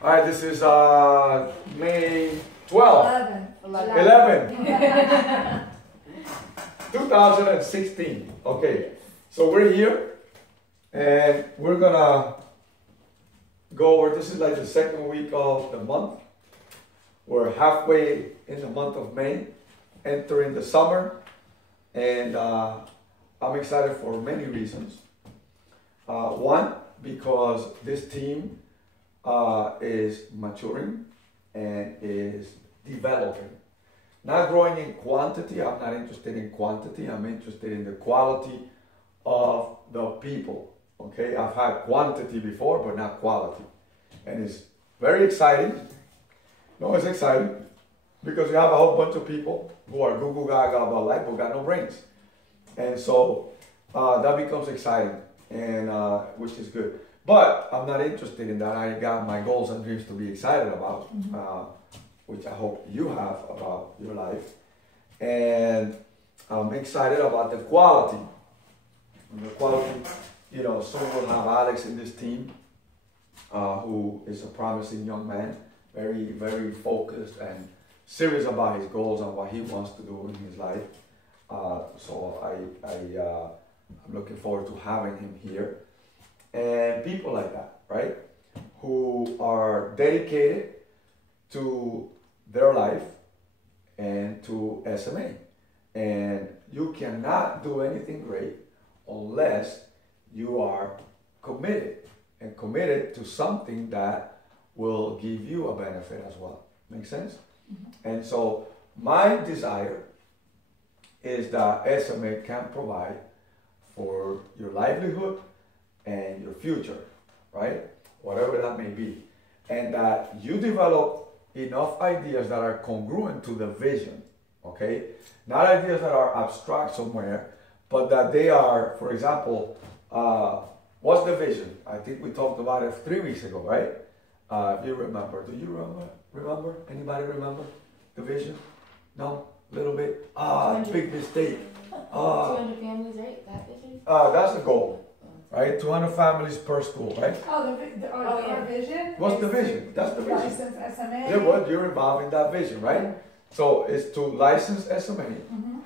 All right, this is May 12th. 11. 2016. Okay, so we're here and we're gonna go over, this is like the second week of the month. We're halfway in the month of May, entering the summer, and I'm excited for many reasons. One, because this team is maturing and is developing. Not growing in quantity, I'm not interested in quantity, I'm interested in the quality of the people. Okay, I've had quantity before, but not quality. And it's very exciting. No, it's exciting because you have a whole bunch of people who are goo goo gaga about life but got no brains. And so that becomes exciting, and which is good. But I'm not interested in that. I got my goals and dreams to be excited about, which I hope you have about your life. And I'm excited about the quality. And the quality, you know, soon we'll have Alex in this team, who is a promising young man, very, very focused and serious about his goals and what he wants to do in his life. So I'm looking forward to having him here. And people like that, right? Who are dedicated to their life and to SMA. And you cannot do anything great unless you are committed, and committed to something that will give you a benefit as well. Make sense? And so my desire is that SMA can provide for your livelihood and your future, right? Whatever that may be. And that you develop enough ideas that are congruent to the vision, okay? Not ideas that are abstract somewhere, but that they are, for example, what's the vision? I think we talked about it 3 weeks ago, right? If you remember. Do you remember? Anybody remember the vision? No? A little bit? Big mistake. 200 families, right? That vision? That's the goal. Right, 200 families per school, right? Our vision. What's the vision? That's the vision. License SMA. Yeah, well, you're involved in that vision, right? So it's to license SMA,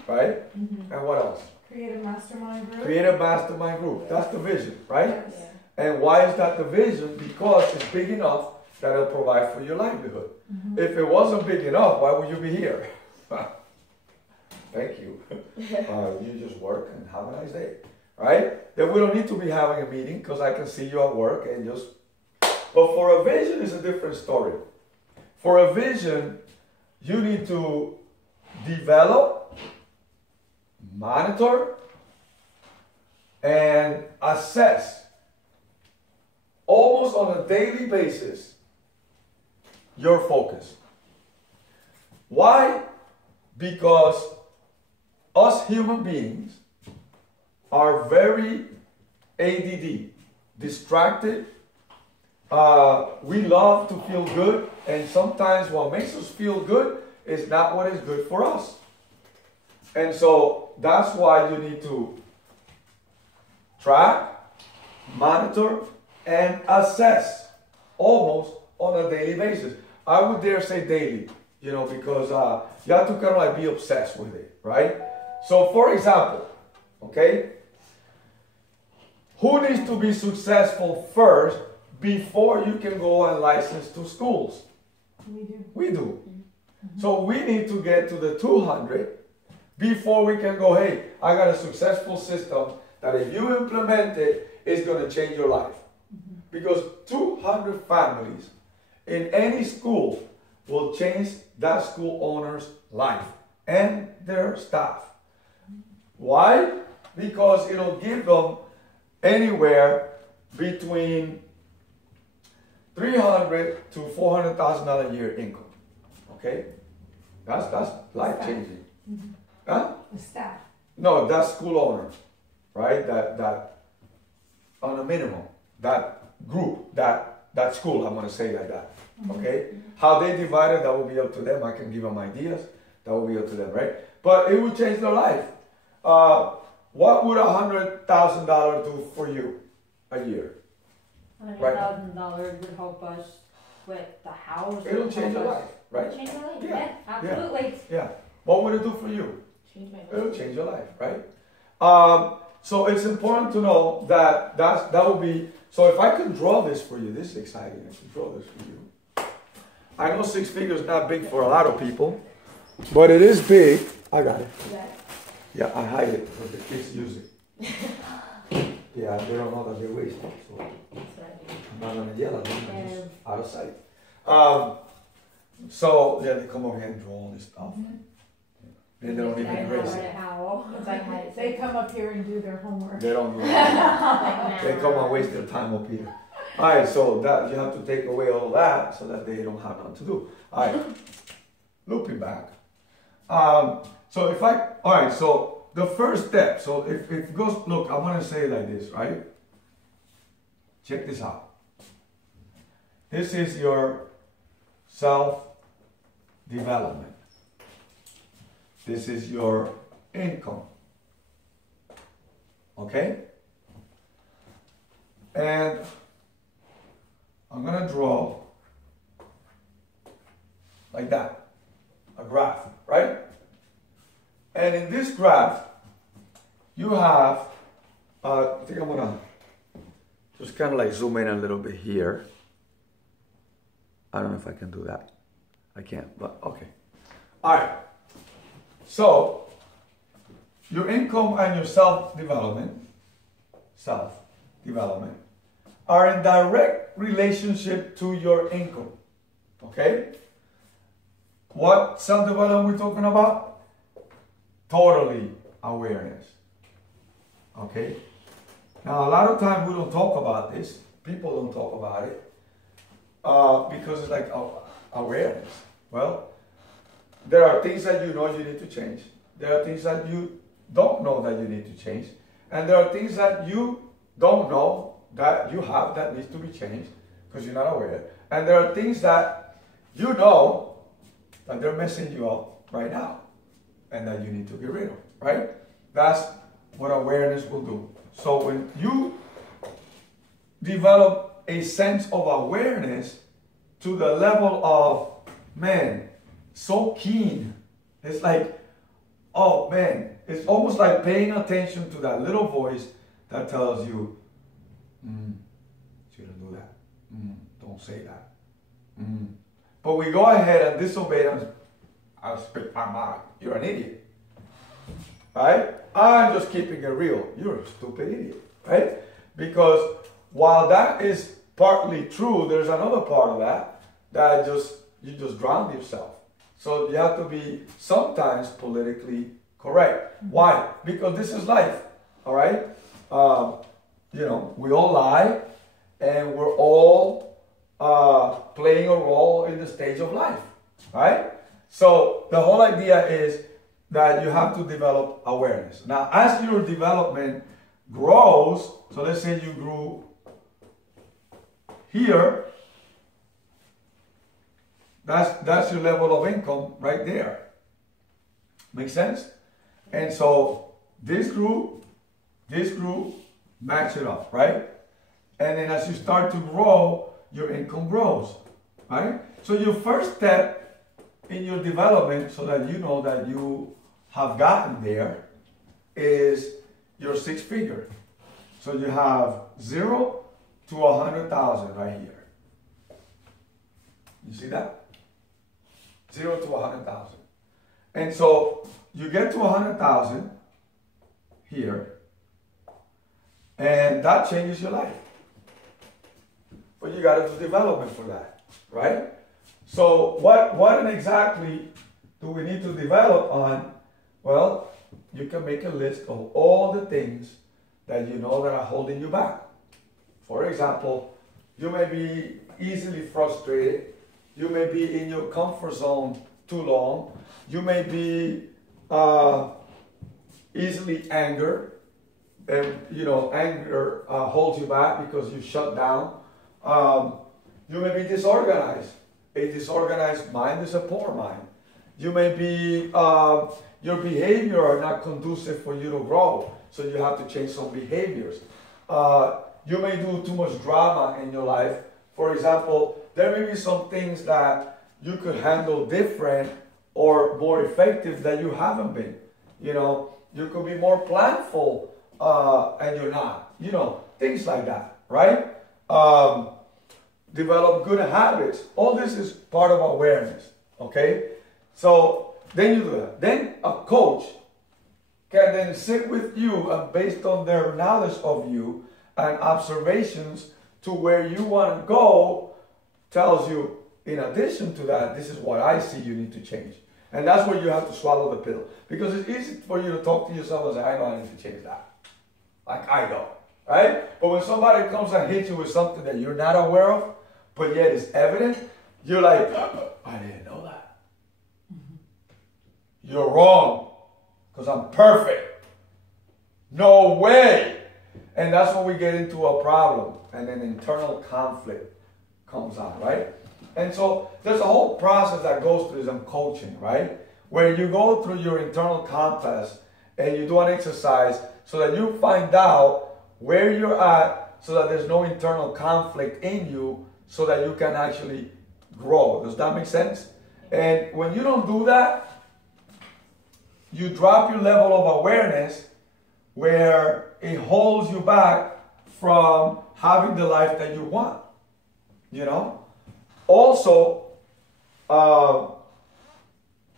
right? And what else? Create a mastermind group. Create a mastermind group. That's the vision, right? Yes. And why is that the vision? Because it's big enough that it'll provide for your livelihood. If it wasn't big enough, why would you be here? Thank you. You just work and have a nice day. Right? Then we don't need to be having a meeting because I can see you at work and just... But for a vision, it's a different story. For a vision, you need to develop, monitor, and assess almost on a daily basis your focus. Why? Because us human beings are very ADD, distracted. We love to feel good, and sometimes what makes us feel good is not what is good for us. And so that's why you need to track, monitor, and assess almost on a daily basis. I would dare say daily, you know, because you have to kind of like be obsessed with it, right? So for example, okay, who needs to be successful first before you can go and license to schools? We do. We do. So we need to get to the 200 before we can go, hey, I got a successful system that if you implement it, it's going to change your life. Because 200 families in any school will change that school owner's life and their staff. Why? Because it'll give them anywhere between $300,000 to $400,000 a year income. Okay, that's life changing. Huh? The staff. No, that's school owner, right? That on a minimum, that group, that school. I'm gonna say like that. Okay, how they divide it, that will be up to them. I can give them ideas. That will be up to them, right? But it will change their life. What would $100,000 do for you a year? $100,000 would help us with the house. It'll change your life, right? It'll change my life. Yeah. Yeah, absolutely. Yeah. What would it do for you? Change my life. It'll change your life, right? So it's important to know that that will be. So if I can draw this for you, this is exciting. I can draw this for you. I know 6 figures is not big for a lot of people, but it is big. I got it. Yeah, I hide it because the kids use it. Yeah, they don't know that they're wasting. So I'm not gonna yell at them. I'm just out of sight. So yeah, they come over here and draw all this stuff. And they don't even erase it. They come up here and do their homework. They don't do that. They come and waste their time up here. All right, so that you have to take away all that so that they don't have nothing to do. All right, looping back. So if I, all right, so the first step. So if it goes, look, I'm gonna say it like this, right? Check this out. This is your self-development. This is your income. Okay? And I'm going to draw like that, a graph, right? And in this graph, you have, I think I'm going to just kind of like zoom in a little bit here. I don't know if I can do that. I can't, but okay. All right. So, your income and your self-development are in direct relationship to your income. Okay? What self-development we're talking about? Totally awareness. Okay? Now, a lot of times we don't talk about this. People don't talk about it because it's like awareness. Well, there are things that you know you need to change. There are things that you don't know that you need to change. And there are things that you don't know that you have that needs to be changed because you're not aware. And there are things that you know that they're messing you up right now and that you need to get rid of, right? That's what awareness will do. So when you develop a sense of awareness to the level of, man, so keen. It's like, oh man, it's almost like paying attention to that little voice that tells you, shouldn't do that. Don't say that. But we go ahead and disobey them. I'll speak my mind. You're an idiot. Right? I'm just keeping it real. You're a stupid idiot. Right? Because while that is partly true, there's another part of that you just drown yourself. So you have to be sometimes politically correct. Why? Because this is life. All right? We all lie and we're all playing a role in the stage of life. Right? So the whole idea is that you have to develop awareness. Now, as your development grows, so let's say you grew here, that's your level of income right there. Make sense? And so this group, match it up, right? And then as you start to grow, your income grows, right? So your first step in your development, so that you know that you have gotten there, is your 6 figure. So you have 0 to 100,000 right here. You see that? 0 to 100,000. And so you get to 100,000 here, and that changes your life. But you got to do development for that, right? So what exactly do we need to develop on? Well, you can make a list of all the things that you know that are holding you back. For example, you may be easily frustrated. You may be in your comfort zone too long. You may be easily angered. And, anger holds you back because you shut down. You may be disorganized. A disorganized mind is a poor mind. You may be, your behavior are not conducive for you to grow. So you have to change some behaviors. You may do too much drama in your life. For example, there may be some things that you could handle different or more effective that you haven't been. You know, you could be more planful and you're not. You know, things like that, right? Develop good habits. All this is part of awareness, okay? So then you do that. Then a coach can then sit with you and based on their knowledge of you and observations to where you want to go, tells you, in addition to that, this is what I see you need to change. And that's where you have to swallow the pill. Because it's easy for you to talk to yourself and say, I know I need to change that. Like I know, right? But when somebody comes and hits you with something that you're not aware of, but yet it's evident, you're like, I didn't know that. You're wrong. Because I'm perfect. No way. And that's when we get into a problem. And an internal conflict comes out, right? And so there's a whole process that goes through some coaching, right? Where you go through your internal compass and you do an exercise so that you find out where you're at so that there's no internal conflict in you so that you can actually grow. Does that make sense? And when you don't do that, you drop your level of awareness where it holds you back from having the life that you want, you know? Also,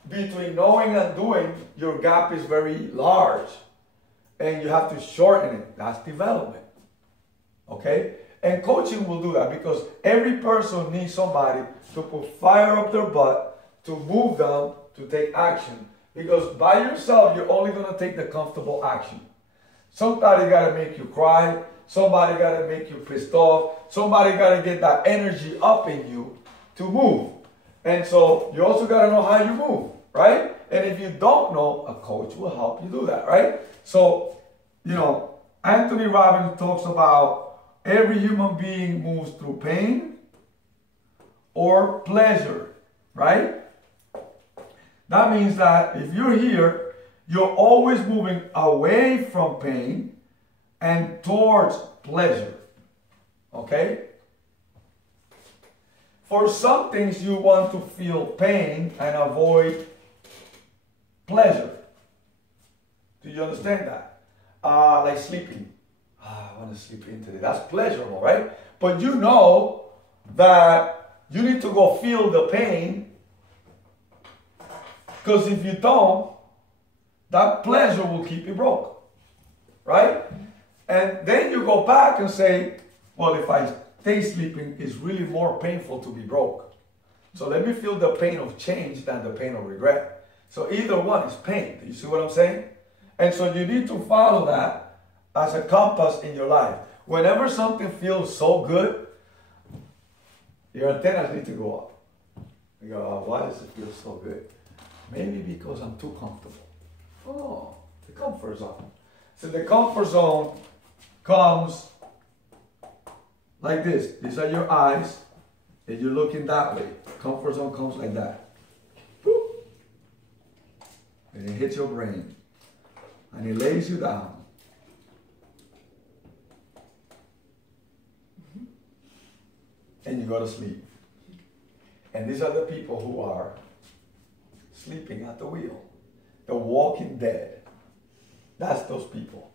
between knowing and doing, your gap is very large and you have to shorten it. That's development, okay? And coaching will do that because every person needs somebody to put fire up their butt, to move them, to take action. Because by yourself, you're only going to take the comfortable action. Somebody got to make you cry. Somebody got to make you pissed off. Somebody got to get that energy up in you to move. And so you also got to know how you move, right? And if you don't know, a coach will help you do that, right? So, you know, Anthony Robbins talks about every human being moves through pain or pleasure, right? That means that if you're here, you're always moving away from pain and towards pleasure. Okay? For some things, you want to feel pain and avoid pleasure. Do you understand that? Like sleeping. I want to sleep in today. That's pleasurable, right? But you know that you need to go feel the pain. Because if you don't, that pleasure will keep you broke. Right? And then you go back and say, well, if I stay sleeping, it's really more painful to be broke. So let me feel the pain of change than the pain of regret. So either one is pain. Do you see what I'm saying? And so you need to follow that as a compass in your life. Whenever something feels so good, your antennas need to go up. You go, oh, why does it feel so good? Maybe because I'm too comfortable. Oh, the comfort zone. So the comfort zone comes like this. These are your eyes, and you're looking that way. Comfort zone comes like that. Boop. And it hits your brain. And it lays you down. And you go to sleep. And these are the people who are sleeping at the wheel. The walking dead. That's those people.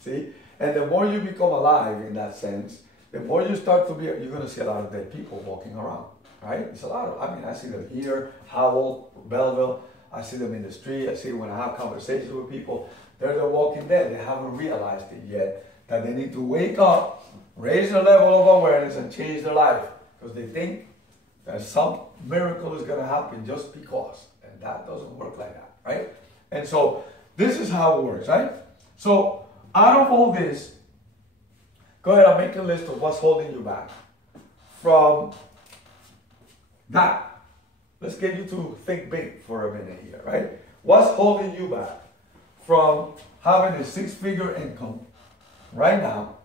See? And the more you become alive in that sense, the more you start to be, you're going to see a lot of dead people walking around. Right? It's a lot of, I mean, I see them here, Howell, Belleville. I see them in the street. I see them when I have conversations with people. They're the walking dead. They haven't realized it yet. That they need to wake up, raise their level of awareness, and change their life. Because they think that some miracle is going to happen just because. And that doesn't work like that, right? And so this is how it works, right? So out of all this, go ahead and make a list of what's holding you back from that. Let's get you to think big for a minute here, right? What's holding you back from having a six-figure income right now?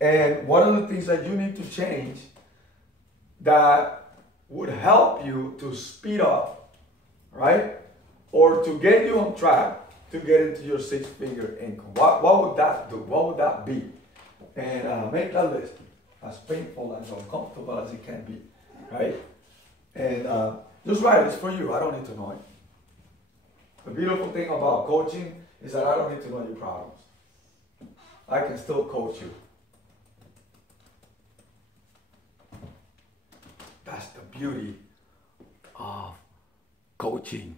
And what are the things that you need to change that would help you to speed up, right? Or to get you on track to get into your six-figure income. What would that do? What would that be? And make that list as painful and uncomfortable as it can be. right? And just write it. It's for you. I don't need to know it. The beautiful thing about coaching is that I don't need to know your problems. I can still coach you. That's the beauty of coaching.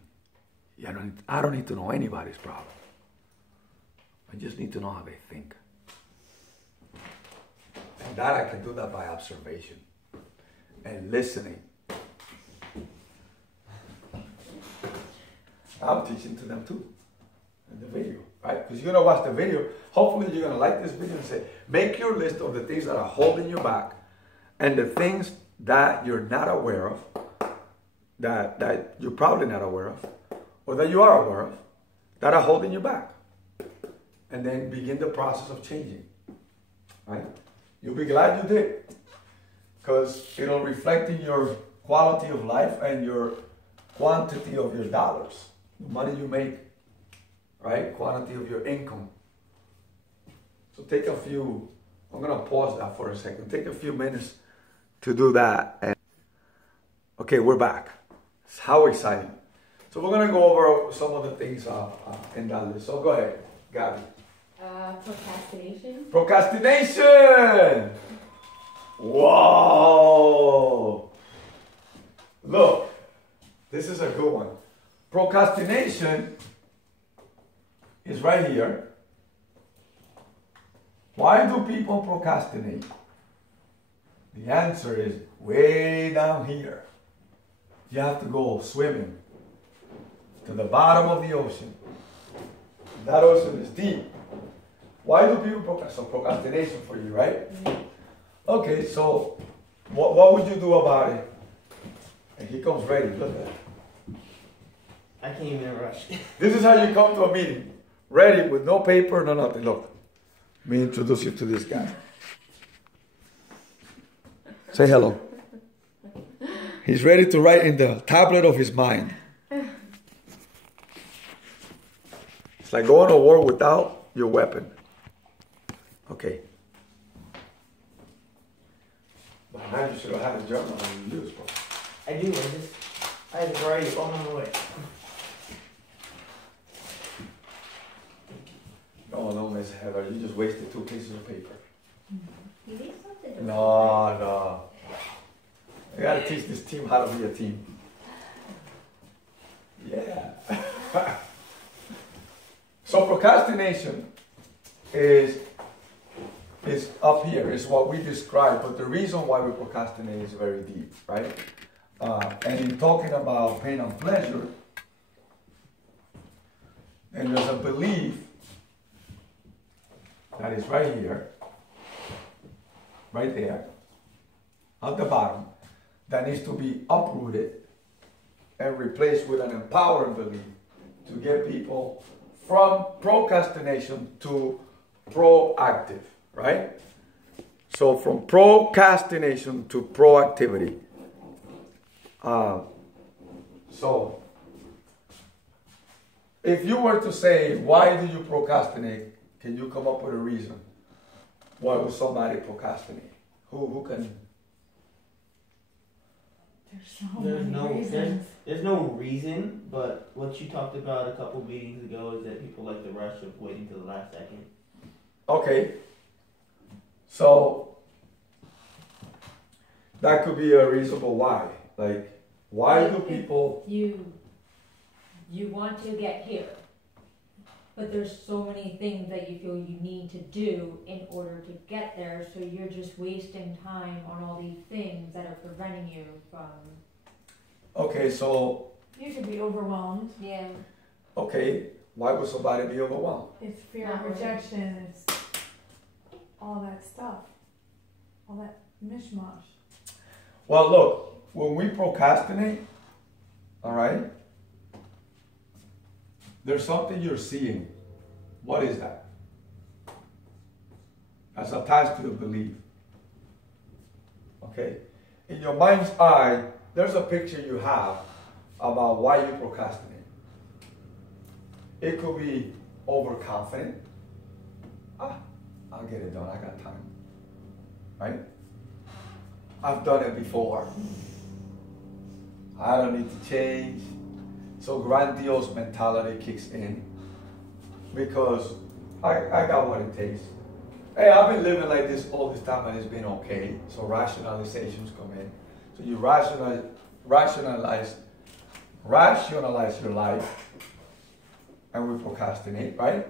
I don't need to know anybody's problem. I just need to know how they think. And that I can do that by observation and listening. I'm teaching to them too in the video, right? Because you're going to watch the video. Hopefully you're going to like this video and say, make your list of the things that are holding you back and the things that you're not aware of, that you're probably not aware of, or that you are aware of, that are holding you back. And then begin the process of changing, right? You'll be glad you did, because it'll reflect in your quality of life and your quantity of your dollars, the money you make, right? Quantity of your income. So take a few, I'm going to pause that for a second. Take a few minutes to do that. And okay, we're back. It's how exciting. So we're going to go over some of the things in that list. So go ahead, Gabby. Procrastination. Procrastination! Whoa! Look, this is a good one. Procrastination is right here. Why do people procrastinate? The answer is way down here. You have to go swimming to the bottom of the ocean. That ocean is deep. Why do people procrastinate? So procrastination for you, right? Mm-hmm. Okay, so what would you do about it? And he comes ready. Look at that. I can't even rush. This is how you come to a meeting. Ready with no paper, no nothing. Look, let me introduce you to this guy. Say hello. He's ready to write in the tablet of his mind. It's like going to war without your weapon. Okay. But now you should have had a journal on you use, bro. I do. I had to write it on my way. No, Miss Heather, you just wasted 2 pieces of paper. You need something to No. I gotta teach this team how to be a team. Yeah. So procrastination is up here, is what we describe, but the reason why we procrastinate is very deep, right? And in talking about pain and pleasure, and there's a belief that is right here, right there, at the bottom, that needs to be uprooted and replaced with an empowering belief to get people from procrastination to proactive, right? So from procrastination to proactivity. So if you were to say, why do you procrastinate? Can you come up with a reason? Why would somebody procrastinate? Who can? There's no reason, but what you talked about a couple meetings ago is that people like the rush of waiting till the last second. Okay. So that could be a reasonable why. Like, why do people? You want to get here, but there's so many things that you feel you need to do in order to get there, so you're just wasting time on all these things that are preventing you from... Okay, so... You could be overwhelmed. Yeah. Okay, why would somebody be overwhelmed? It's fear of rejection, it's all that stuff. All that mishmash. Well, look, when we procrastinate, all right, there's something you're seeing. What is that? That's attached to the belief. Okay? In your mind's eye, there's a picture you have about why you procrastinate. It could be overconfident. I'll get it done. I got time. Right? I've done it before. I don't need to change. So grandiose mentality kicks in because I got what it takes. Hey, I've been living like this all this time and it's been okay. So rationalizations come in. So you rationalize your life, and we procrastinate, right?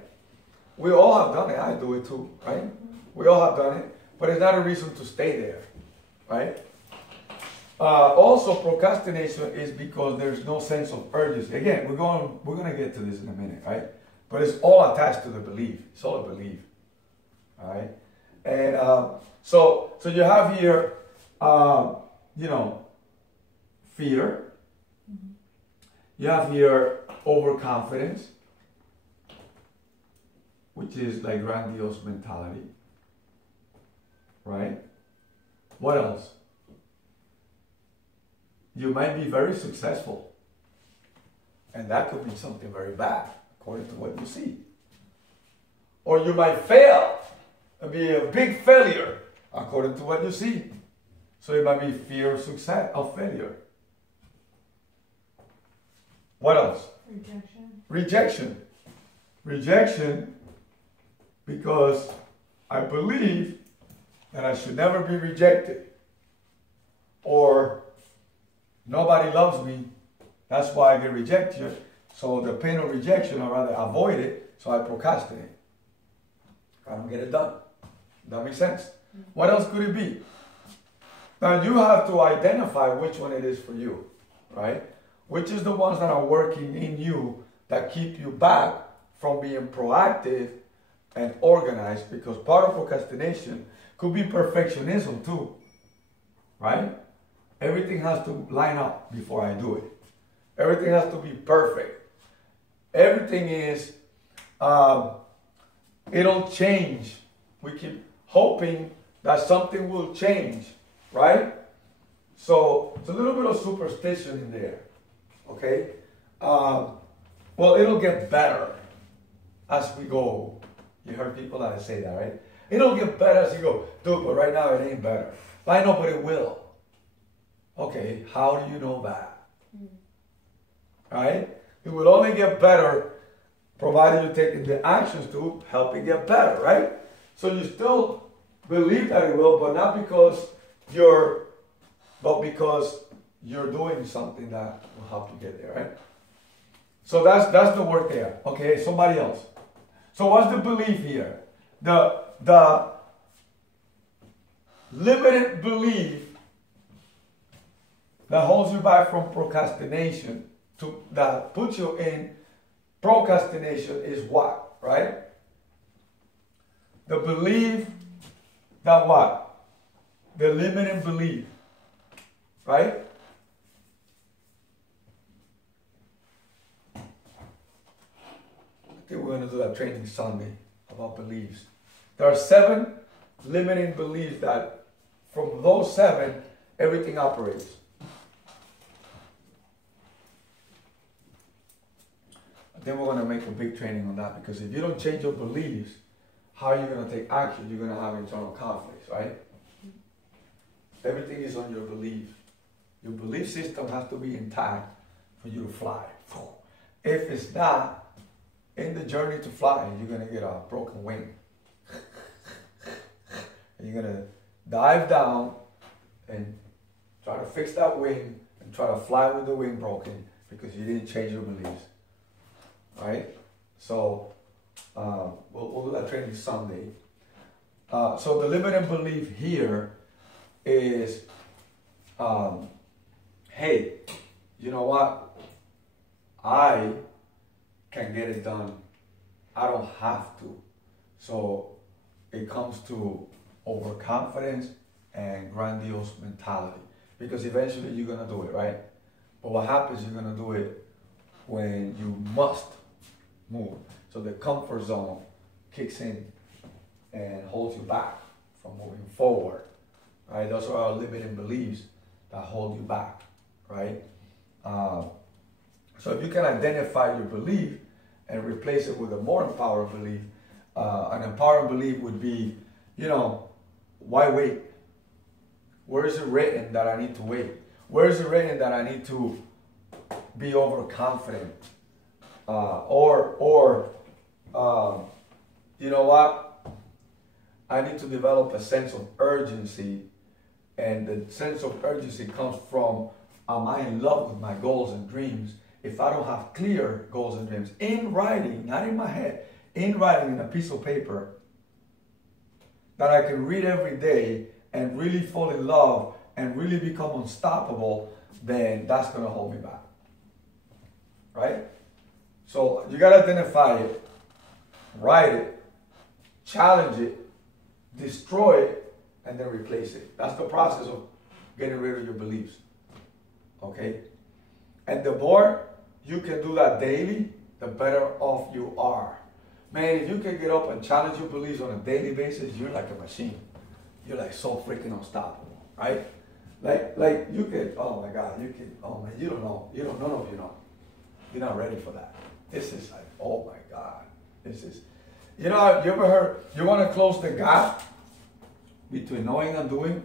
We all have done it. I do it too, right? We all have done it, but it's not a reason to stay there, right? Also, procrastination is because there's no sense of urgency. Again, we're gonna get to this in a minute, right? But it's all attached to the belief. It's all a belief, all right? And so you have here, fear. You have here overconfidence, which is like grandiose mentality, right? What else? You might be very successful, and that could be something very bad, according to what you see. Or you might fail and be a big failure, according to what you see. So it might be fear of success, of failure. What else? Rejection, because I believe that I should never be rejected. Or nobody loves me, that's why I get rejected. So the pain of rejection, I'd rather avoid it, so I procrastinate. I don't get it done. That makes sense? What else could it be? Now you have to identify which one it is for you, right? Which is the ones that are working in you that keep you back from being proactive and organized, because part of procrastination could be perfectionism too, right? Everything has to line up before I do it. Everything has to be perfect. Everything is, it'll change. We keep hoping that something will change, right? So it's a little bit of superstition in there, okay? Well, it'll get better as we go. You heard people that say that, right? It'll get better as you go. Dude, but right now it ain't better. I know, but it will. Okay, how do you know that? Right? It will only get better provided you're taking the actions to help it get better, right? So you still believe that it will, but not because because you're doing something that will help you get there, right? So that's the work there. Okay, somebody else. So what's the belief here? The limited belief that holds you back from procrastination, that puts you in procrastination is what, right? The belief that what? The limiting belief, right? I think we're going to do that training Sunday about beliefs. There are 7 limiting beliefs that from those 7, everything operates. Then we're going to make a big training on that, because if you don't change your beliefs, how are you going to take action? You're going to have internal conflicts, right? Everything is on your belief. Your belief system has to be intact for you to fly. If it's not, in the journey to fly, you're going to get a broken wing. And you're going to dive down and try to fix that wing and try to fly with the wing broken because you didn't change your beliefs. Right? So we'll do that training Sunday. So the limiting belief here is, hey, you know what? I can get it done. I don't have to. So it comes to overconfidence and grandiose mentality. Because eventually you're going to do it, right? But what happens, you're going to do it when you must move. So the comfort zone kicks in and holds you back from moving forward, right? Those are our limiting beliefs that hold you back, right? So if you can identify your belief and replace it with a more empowered belief, an empowered belief would be, why wait? Where is it written that I need to wait? Where is it written that I need to be overconfident? You know what? I need to develop a sense of urgency, and the sense of urgency comes from, am I in love with my goals and dreams? If I don't have clear goals and dreams in writing, not in my head, in writing in a piece of paper that I can read every day and really fall in love and really become unstoppable, then that's going to hold me back. Right? So you got to identify it, write it, challenge it, destroy it, and then replace it. That's the process of getting rid of your beliefs. Okay? And the more you can do that daily, the better off you are. Man, if you can get up and challenge your beliefs on a daily basis, you're like a machine. You're like so freaking unstoppable, right? Like you could, oh my God, you can, oh man, you don't know. None of you know. You're not ready for that. This is like, oh my God. This is, you know, you ever heard, you want to close the gap between knowing and doing?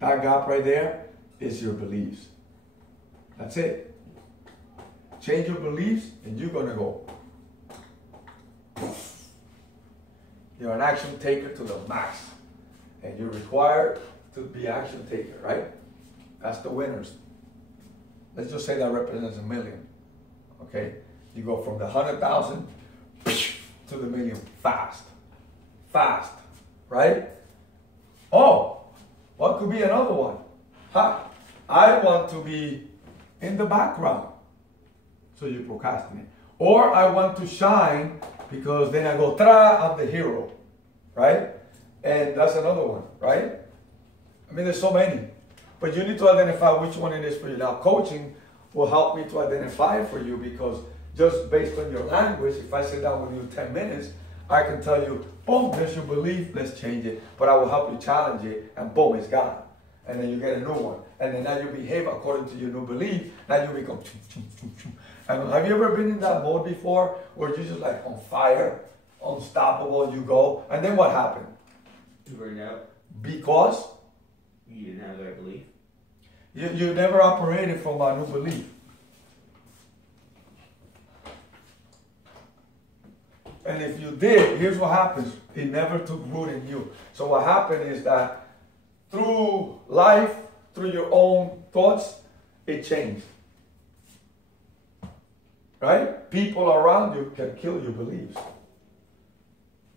That gap right there is your beliefs. That's it. Change your beliefs and you're going to go. You're an action taker to the max. And you're required to be action taker, right? That's the winners. Let's just say that represents 1 million. Okay? You go from the 100,000 to the million fast. Fast. Right? Oh, what could be another one? I want to be in the background. So you procrastinate. Or I want to shine because then I go, ta-da, I'm the hero. Right? And that's another one, right? I mean, there's so many. But you need to identify which one it is for you. Now, coaching will help me to identify it for you, because just based on your language, if I sit down with you 10 minutes, I can tell you, boom, there's your belief, let's change it. But I will help you challenge it, and boom, it's gone. And then you get a new one. And then now you behave according to your new belief. Now you become, and have you ever been in that mode before, where you're just like on fire, unstoppable, you go, and then what happened? You burned out. Because You didn't have the right belief. you never operated from a new belief. And if you did, here's what happens. It never took root in you. So what happened is that through life, through your own thoughts, it changed. Right? People around you can kill your beliefs.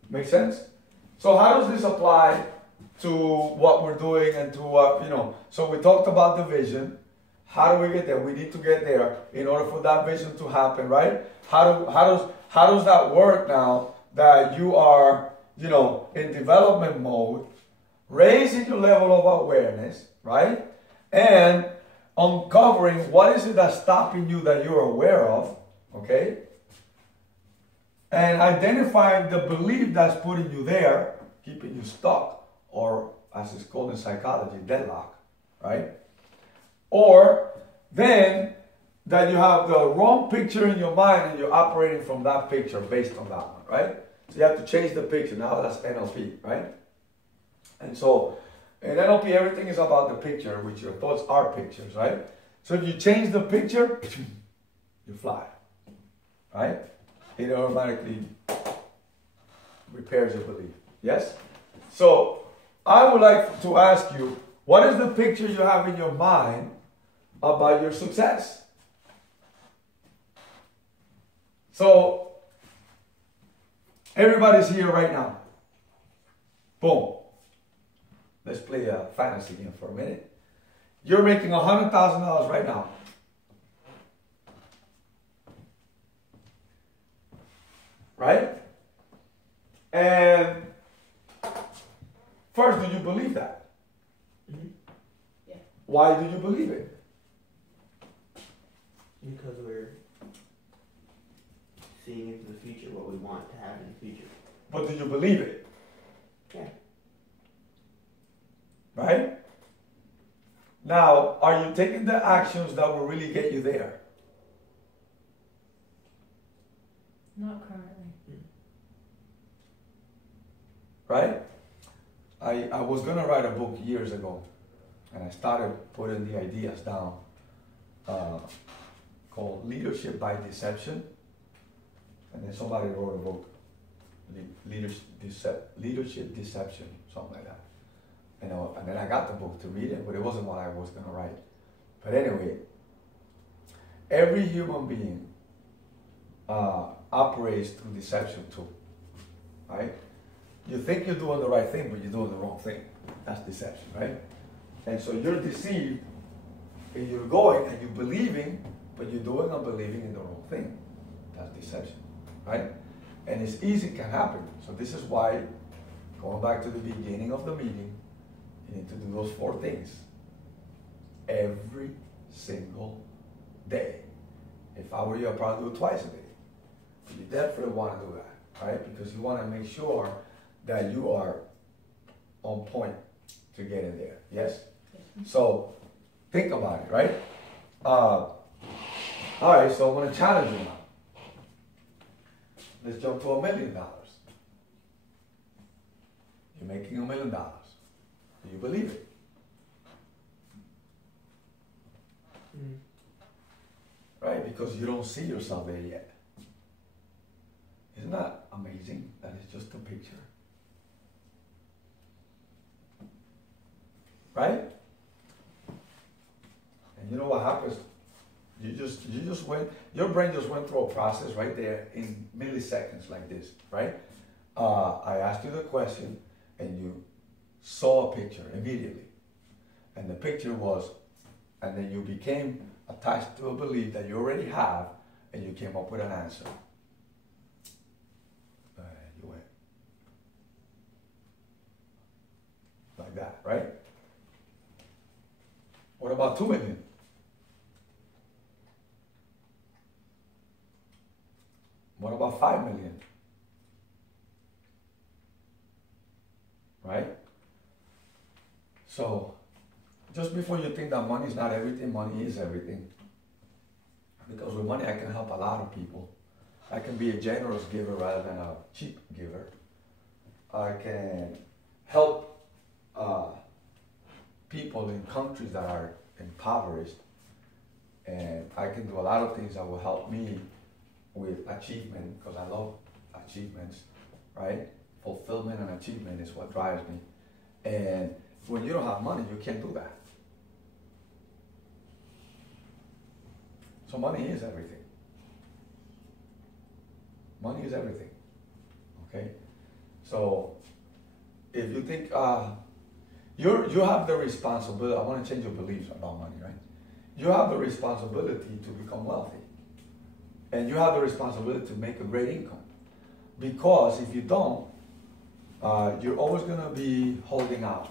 Make sense? So how does this apply to what we're doing and to what, so we talked about the vision. How do we get there? We need to get there in order for that vision to happen, right? How does that work now that you are, in development mode, raising your level of awareness, right? And uncovering what is it that's stopping you that you're aware of, okay? And identifying the belief that's putting you there, keeping you stuck, or as it's called in psychology, deadlock, right? Or then that you have the wrong picture in your mind and you're operating from that picture based on that one, right? So you have to change the picture. Now that's NLP, right? And so in NLP, everything is about the picture, which your thoughts are pictures, right? So if you change the picture, you fly, right? It automatically repairs your belief. Yes? So I would like to ask you, what is the picture you have in your mind about your success? So everybody's here right now. Boom. Let's play a fantasy game for a minute. You're making $100,000 right now. Right? And first, do you believe that? Mm-hmm. Yeah. Why do you believe it? Because we're seeing into the future what we want to have in the future. But do you believe it? Yeah. Right? Now, are you taking the actions that will really get you there? Not currently. Right? I was going to write a book years ago, and I started putting the ideas down. called Leadership by Deception. And then somebody wrote a book, Leadership Deception, something like that. And then I got the book to read it, but it wasn't what I was going to write. But anyway, every human being operates through deception too, right? You think you're doing the right thing, but you're doing the wrong thing. That's deception, right? And so you're deceived, and you're going and you're believing, but you're doing and believing in the wrong thing. That's deception, right? And it's easy, can happen. So this is why, going back to the beginning of the meeting, you need to do those 4 things every single day. If I were you, I'd probably do it twice a day. You definitely want to do that, right? Because you want to make sure that you are on point to get in there. Yes? So think about it, right? All right, so I'm going to challenge you now. Let's jump to $1 million. You're making $1 million. Do you believe it? Right? Because you don't see yourself there yet. Isn't that amazing that it's just a picture? Right? And you know what happens? You just went, your brain just went through a process right there in milliseconds like this, right? I asked you the question and you saw a picture immediately. And the picture was, and then you became attached to a belief that you already have, and you came up with an answer. You went like that, right? What about 2 million? What about 5 million? Right? So, just before you think that money is not everything, money is everything. Because with money I can help a lot of people. I can be a generous giver rather than a cheap giver. I can help people in countries that are impoverished. And I can do a lot of things that will help me with achievement, because I love achievements, right? Fulfillment and achievement is what drives me. And when you don't have money, you can't do that. So money is everything. Money is everything. Okay? So if you think you have the responsibility, I want to change your beliefs about money, right? You have the responsibility to become wealthy. And you have the responsibility to make a great income. Because if you don't, you're always going to be holding out.